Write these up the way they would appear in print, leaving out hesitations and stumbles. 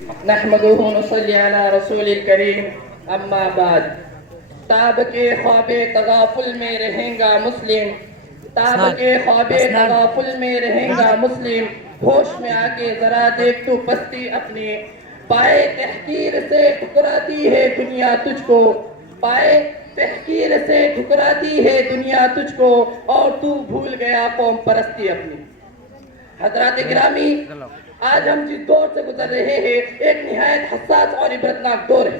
نحمده ونصلي على رسول الكريم اما بعد. تاب کے خواب تغافل میں رہیں گا مسلم، تاب کے خواب تغافل میں رہیں گا مسلم، ہوش میں آ کے ذرا دیکھ تو پستی اپنی، پائے تحقیر سے ٹھکراتی ہے دنیا تجھ کو، پائے تحقیر سے ٹھکراتی ہے دنیا تجھ کو، اور تو بھول گیا قوم پرستی اپنی. حضرات گرامی، آج ہم جس دور سے گزر رہے ہیں ایک نہایت حساس اور عبرتناک دور ہے.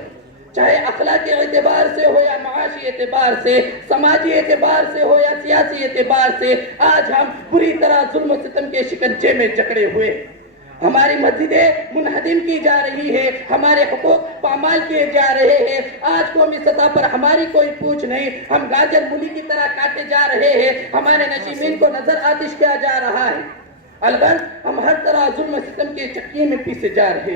چاہے اخلاقی اعتبار سے ہو یا معاشی اعتبار سے، سماجی اعتبار سے ہو یا سیاسی اعتبار سے، آج ہم بری طرح ظلم و ستم کے شکنجے میں جکڑے ہوئے. ہماری مسجدیں منہدم کی جا رہی ہے، ہمارے حقوق پامال کیے جا رہے ہیں. آج قومی سطح پر ہماری کوئی پوچھ نہیں، ہم گاجر مولی کی طرح کاٹے جا رہے ہیں، ہمارے نشیمین کو نظر آتش کیا جا رہا ہے. البتہ ہم ہر طرح ظلم و ستم کے چکی میں پیسے جا رہے.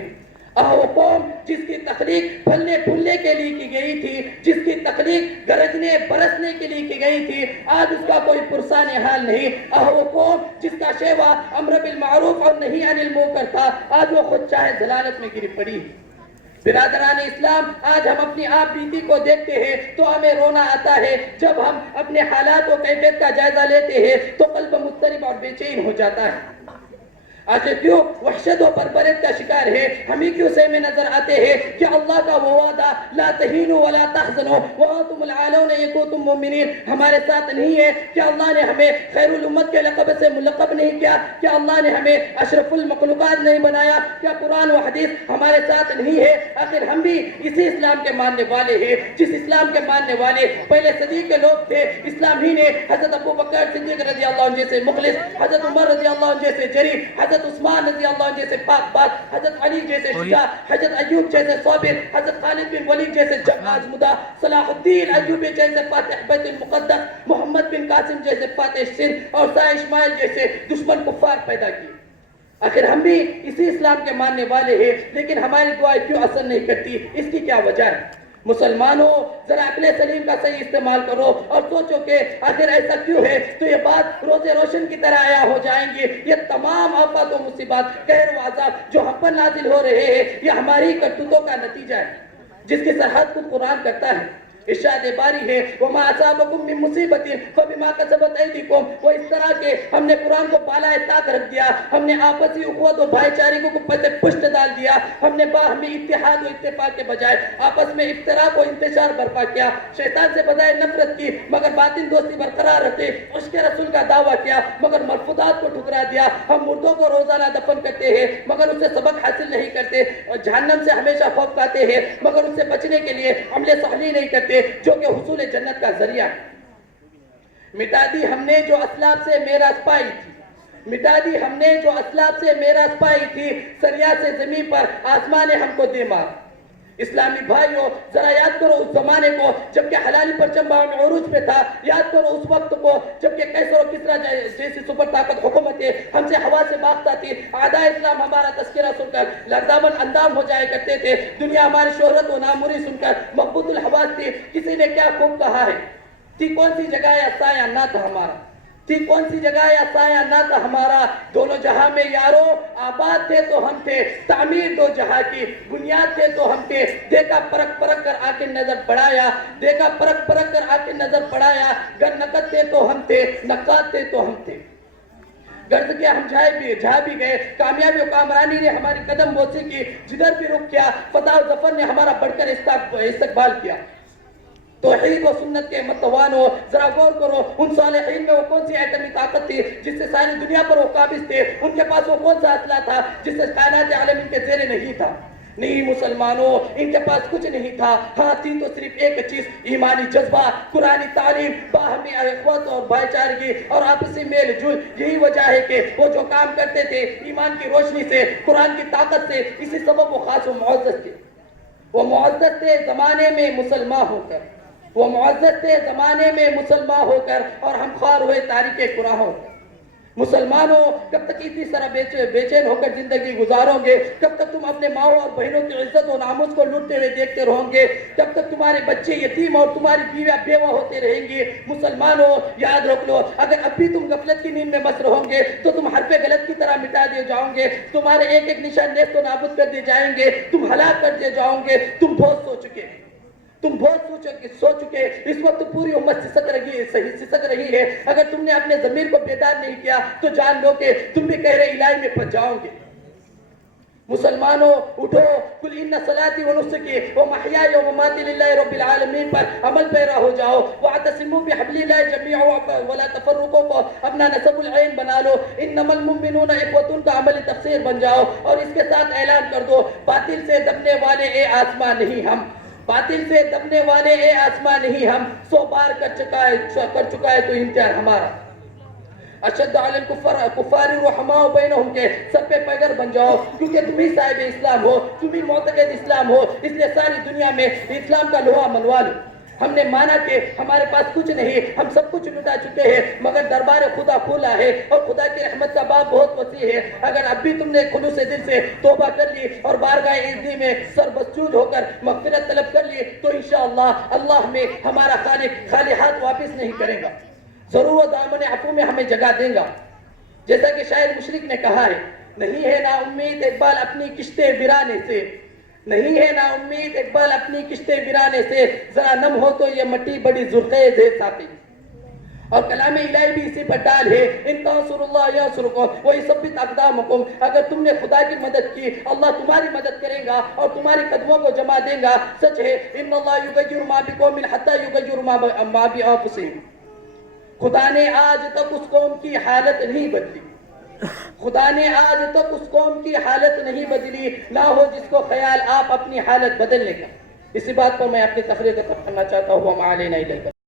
وہ قوم جس کی تخلیق پھلنے پھولنے کے لیے کی گئی تھی، جس کی تخلیق گرجنے برسنے کے لیے کی گئی تھی، آج اس کا کوئی پرسان حال نہیں. وہ قوم جس کا شیوا امر بالمعروف اور نہی عن المنکر تھا، آج وہ خود چاہے ضلالت میں گری پڑی. برادران اسلام، آج ہم اپنی آپ بیتی کو دیکھتے ہیں تو ہمیں رونا آتا ہے. جب ہم اپنے حالات و کیفیت کا جائزہ لیتے ہیں تو قلب مضطرب اور بے چین ہو جاتا ہے. آخر کیوں وحشت و بربریت کا شکار ہے؟ ہمیں کیوں سہمے نظر آتے ہیں کہ اللہ کا وہ وعدہ لا تہینوا ولا تحزنوا وانتم العالون ان کنتم مؤمنین ہمارے ساتھ نہیں ہے؟ کیا اللہ نے ہمیں خیر الامت کے لقب سے ملقب نہیں کیا؟ کیا اللہ نے ہمیں اشرف المخلوقات نہیں بنایا؟ کیا قرآن و حدیث ہمارے ساتھ نہیں ہے؟ آخر ہم بھی اسی اسلام کے ماننے والے ہیں جس اسلام کے ماننے والے پہلے صدی کے لوگ تھے. اسلام ہی نے حضرت ابو بکر صدیق رضی اللہ عنہ جیسے مخلص، حضرت عمر رضی اللہ عنہ جیسے جری، حضرت عثمان رضی اللہ عنہ جیسے پاک باز، حضرت علی جیسے شجاع، حضرت ایوب جیسے صابر، حضرت خالد بن ولید جیسے جبار مدہ، صلاح الدین ایوبی جیسے فاتح بیت المقدس، محمد بن قاسم جیسے فاتح سندھ، اور سائے اسماعیل جیسے دشمن کفار پیدا کی. آخر ہم بھی اسی اسلام کے ماننے والے ہیں، لیکن ہماری دعائیں کیوں اثر نہیں کرتی؟ اس کی کیا وجہ ہے؟ مسلمانوں، ذرا عقل سلیم کا صحیح استعمال کرو اور سوچو کہ آخر ایسا کیوں ہے، تو یہ بات روز روشن کی طرح عیاں ہو جائیں گی. یہ تمام آفات و مصیبات، قہر و عذاب جو ہم پر نازل ہو رہے ہیں، یہ ہماری کرتوتوں کا نتیجہ ہے جس کی سرحد خود قرآن کرتا ہے. ارشاد باری ہے وما اصابکم من مصیبت فبما کسبت ایدیکم. وہ اس طرح کے ہم نے قرآن کو بالائے طاق رکھ دیا، ہم نے آپسی اخوت و بھائی چارے کو پس پشت ڈال دیا، ہم نے باہمی اتحاد و اتفاق کے بجائے آپس میں افتراق و انتشار برپا کیا. شیطان سے بجائے نفرت کی مگر باطن دوستی برقرار رکھے، اس کے رسول کا دعویٰ کیا مگر مرفوضات کو ٹھکرا دیا. ہم مردوں کو روزانہ دفن کرتے ہیں مگر اس سے سبق حاصل نہیں کرتے، اور جہنم سے ہمیشہ خوف کھاتے ہیں مگر اس سے بچنے کے لیے عمل صالح نہیں کرتے جو کہ حصول جنت کا ذریعہ ہے. مٹا دی ہم نے جو اسلاف سے میراث پائی تھی، مٹا دی ہم نے جو اسلاف سے میراث پائی تھی، سریا سے زمین پر آسمان نے ہم کو دے مار. اسلامی بھائیوں، ذرا یاد کرو اس زمانے کو جبکہ حلالی پرچم عروج پہ تھا. یاد کرو اس وقت کو جبکہ قیصر و کسریٰ جیسی سپر طاقت حکومتیں ہم سے ہوا سے باختہ تھی. اعداء اسلام ہمارا تذکرہ سن کر لرزاون اندام ہو جایا کرتے تھے. دنیا ہماری شہرت و ناموری سن کر مقبوض الحواس تھی. کسی نے کیا خوب کہا ہے، تھی کون سی جگہ یا سایہ نہ تھا ہمارا، تھی کون سی جگہ یا سایہ نہ تھا ہمارا. دونوں جہاں میں یارو آباد تھے تو ہم تھے، تعمیر دو جہاں کی بنیاد تھے تو ہم تھے. دیکھا پرکھ پرکھ کر آ کے نظر بڑھایا، دیکھا پرکھ پرکھ کر آ کے نظر بڑھایا. گر نقد تھے تو ہم تھے، نقاد تھے تو ہم تھے. گرد کے ہم جا بھی گئے، کامیابی و کامرانی نے ہماری قدم بوسی کی. جدھر بھی رخ کیا فتح و ظفر نے ہمارا بڑھ کر استقبال کیا. توحید و سنت کے متوانو، ذرا غور کرو ان صالحین میں وہ کون سی ایٹمی طاقت تھی جس سے ساری دنیا پر وہ قابض تھے؟ ان کے پاس وہ کون سا اسلحہ تھا جس سے کائنات عالم ان کے زیر نہیں تھا؟ نہیں مسلمانوں، ان کے پاس کچھ نہیں تھا. ہاں تھی تو صرف ایک چیز، ایمانی جذبہ، قرآنی تعلیم، باہمی اخوت اور بھائی چارگی اور آپسی میل جول. یہی وجہ ہے کہ وہ جو کام کرتے تھے ایمان کی روشنی سے، قرآن کی طاقت سے، اسی سبب وہ خاص و معزز تھے. وہ معزز تھے زمانے میں مسلمان ہو کر، وہ معزز تھے زمانے میں مسلمان ہو کر، اور ہم خوار ہوئے تاریخ گناہوں. مسلمانوں کب تک اسی طرح بے چین ہو کر زندگی گزارو گے؟ کب تک تم اپنے ماؤں اور بہنوں کی عزت و ناموس کو لوٹتے ہوئے دیکھتے رہو گے؟ کب تک تمہارے بچے یتیم اور تمہاری بیویاں بیوہ ہوتے رہیں گی؟ مسلمانوں یاد رکھ لو، اگر اب بھی تم غفلت کی نیند میں مست رہو گے تو تم حرف غلط کی طرح مٹا دیے جاؤ گے، تمہارے ایک ایک نشان نیست و نابود کر دیے جائیں گے، تم ہلاک کر دیے جاؤ گے۔ تم بہت سو چکے، اس وقت پوری امت سسک رہی ہے۔ اگر تم نے اپنے ضمیر کو بیدار نہیں کیا تو جان لو کہ تم بھی قہر الہی میں پھنس جاؤ گے۔ مسلمانوں اٹھو، قل ان صلاتی و نسکی و محیای و مماتی للہ رب العالمین پر عمل پیرا ہو جاؤ۔ واعتصموا بحبل اللہ جميعا ولا تفرقوا کو اپنا نصب العین بنا لو۔ انما المؤمنون اخوة کا عمل تفسیر بن جاؤ، اور اس کے ساتھ اعلان کر دو، باطل سے دبنے والے اے آسمان نہیں ہم، باطل سے دبنے والے اے آسمان نہیں ہم، 100 بار کر چکا ہے تو امتحان ہمارا۔ اشد علی الکفار رحماء بینہم کے سب پہ پیگر بن جاؤ، کیونکہ تم ہی صاحب اسلام ہو، تم ہی معتقد اسلام ہو، اس لیے ساری دنیا میں اسلام کا لوہا منوا لو۔ ہم نے مانا کہ ہمارے پاس کچھ نہیں، ہم سب کچھ لٹا چکے ہیں، مگر دربار خدا کھلا ہے اور خدا کی رحمت کا باب بہت وسیع ہے۔ اگر اب بھی تم نے خلوص دل سے توبہ کر لی اور بارگاہ عزی میں سر مسجود ہو کر مغفرت طلب کر لی تو انشاءاللہ اللہ میں ہمارا خالق خالی ہاتھ واپس نہیں کرے گا، ضرور و دامن عفو میں ہمیں جگہ دیں گا۔ جیسا کہ شاعر مشرق نے کہا ہے، نہیں ہے نا امید اقبال اپنی کشتے ویرانے سے، نہیں ہے نا امید اقبال اپنی کشتے ویرانے سے، ذرا نم ہو تو یہ مٹی بڑی زرخیز ہے ساتھی۔ اور کلام الہی بھی اسی پر ڈال ہے، ان تنصروا اللہ ینصرکم ویثبت اقدامکم، اگر تم نے خدا کی مدد کی اللہ تمہاری مدد کرے گا اور تمہاری قدموں کو جما دے گا۔ سچ ہے، ان اللہ یغیر ما بقوم حتی یغیروا ما بانفسہم، خدا نے آج تک اس قوم کی حالت نہیں بدلی، خدا نے آج تک اس قوم کی حالت نہیں بدلی، نہ ہو جس کو خیال آپ اپنی حالت بدلنے کا۔ اسی بات پر میں اپنی تقریر ختم کرنا چاہتا ہوں۔ وما علینا الا البلاغ۔